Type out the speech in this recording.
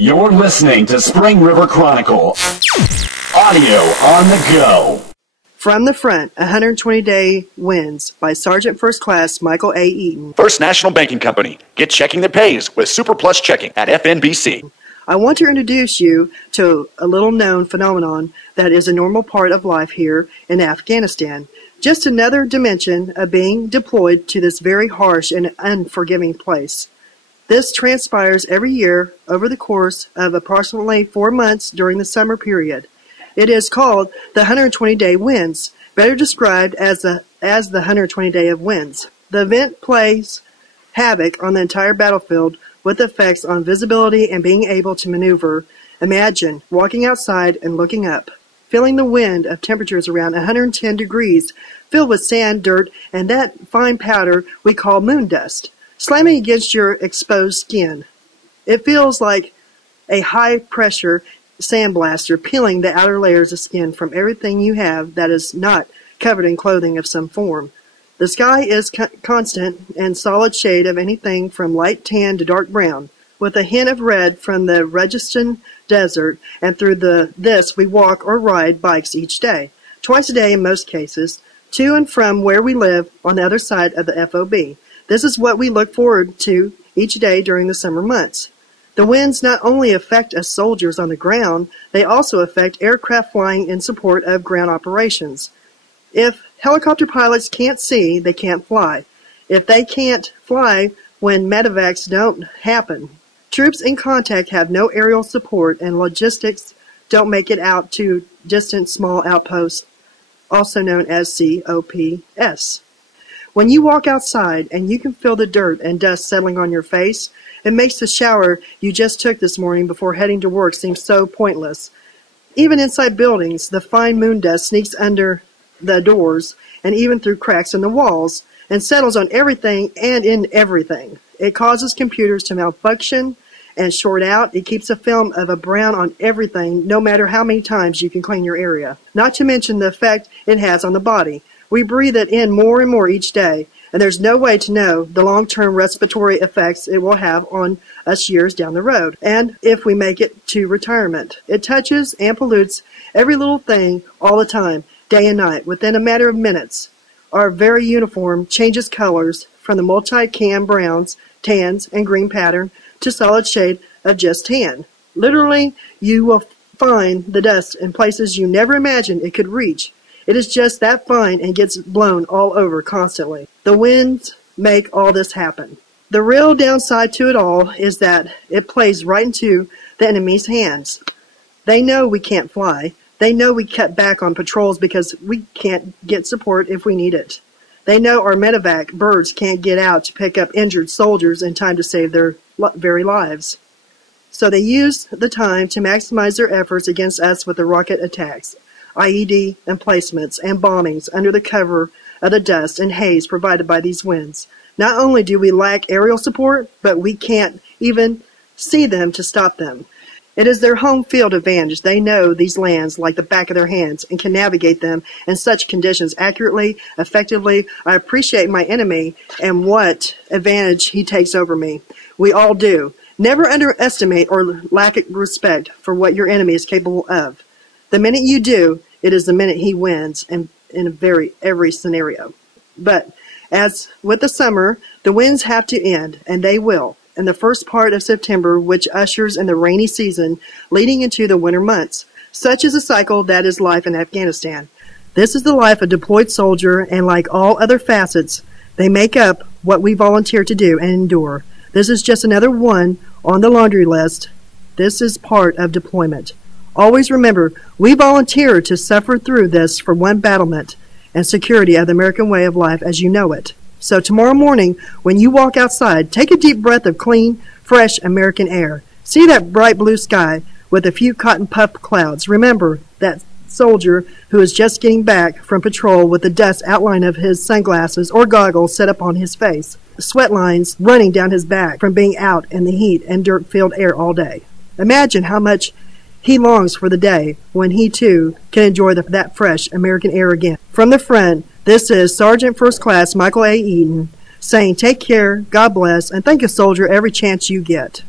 You're listening to Spring River Chronicle. Audio on the go. From the Front, 120-Day Wins by Sergeant First Class Michael A. Eaton. First National Banking Company. Get checking that pays with Super Plus Checking at FNBC. I want to introduce you to a little-known phenomenon that is a normal part of life here in Afghanistan. Just another dimension of being deployed to this very harsh and unforgiving place. This transpires every year over the course of approximately 4 months during the summer period. It is called the 120-Day Winds, better described as the 120-Day of Winds. The event plays havoc on the entire battlefield with effects on visibility and being able to maneuver. Imagine walking outside and looking up, feeling the wind of temperatures around 110 degrees, filled with sand, dirt, and that fine powder we call moon dust, slamming against your exposed skin. It feels like a high-pressure sandblaster peeling the outer layers of skin from everything you have that is not covered in clothing of some form. The sky is constant and solid shade of anything from light tan to dark brown, with a hint of red from the Regina desert, and through this we walk or ride bikes each day, twice a day in most cases, to and from where we live on the other side of the FOB. This is what we look forward to each day during the summer months. The winds not only affect us soldiers on the ground, they also affect aircraft flying in support of ground operations. If helicopter pilots can't see, they can't fly. If they can't fly when medevacs don't happen, troops in contact have no aerial support and logistics don't make it out to distant small outposts, also known as COPS. When you walk outside and you can feel the dirt and dust settling on your face, it makes the shower you just took this morning before heading to work seem so pointless. Even inside buildings, the fine moon dust sneaks under the doors and even through cracks in the walls and settles on everything and in everything. It causes computers to malfunction and short out. It keeps a film of a brown on everything, no matter how many times you can clean your area. Not to mention the effect it has on the body. We breathe it in more and more each day, and there's no way to know the long-term respiratory effects it will have on us years down the road, and if we make it to retirement. It touches and pollutes every little thing all the time, day and night, within a matter of minutes. Our very uniform changes colors from the multi-cam browns, tans, and green pattern to solid shade of just tan. Literally, you will find the dust in places you never imagined it could reach. It is just that fine and gets blown all over constantly. The winds make all this happen. The real downside to it all is that it plays right into the enemy's hands. They know we can't fly. They know we cut back on patrols because we can't get support if we need it. They know our medevac birds can't get out to pick up injured soldiers in time to save their very lives. So they use the time to maximize their efforts against us with the rocket attacks, IED emplacements, and bombings under the cover of the dust and haze provided by these winds. Not only do we lack aerial support, but we can't even see them to stop them. It is their home field advantage. They know these lands like the back of their hands and can navigate them in such conditions accurately, effectively. I appreciate my enemy and what advantage he takes over me. We all do. Never underestimate or lack respect for what your enemy is capable of. The minute you do, it is the minute he wins in every scenario. But as with the summer, the winds have to end, and they will, in the first part of September, which ushers in the rainy season leading into the winter months. Such is a cycle that is life in Afghanistan. This is the life of a deployed soldier, and like all other facets, they make up what we volunteer to do and endure. This is just another one on the laundry list. This is part of deployment. Always remember, we volunteer to suffer through this for one battlement and security of the American way of life as you know it. So tomorrow morning, when you walk outside, take a deep breath of clean, fresh American air. See that bright blue sky with a few cotton puff clouds. Remember that soldier who is just getting back from patrol with the dust outline of his sunglasses or goggles set up on his face. Sweat lines running down his back from being out in the heat and dirt-filled air all day. Imagine how much he longs for the day when he, too, can enjoy that fresh American air again. From the front, this is Sergeant First Class Michael A. Eaton saying take care, God bless, and thank a soldier every chance you get.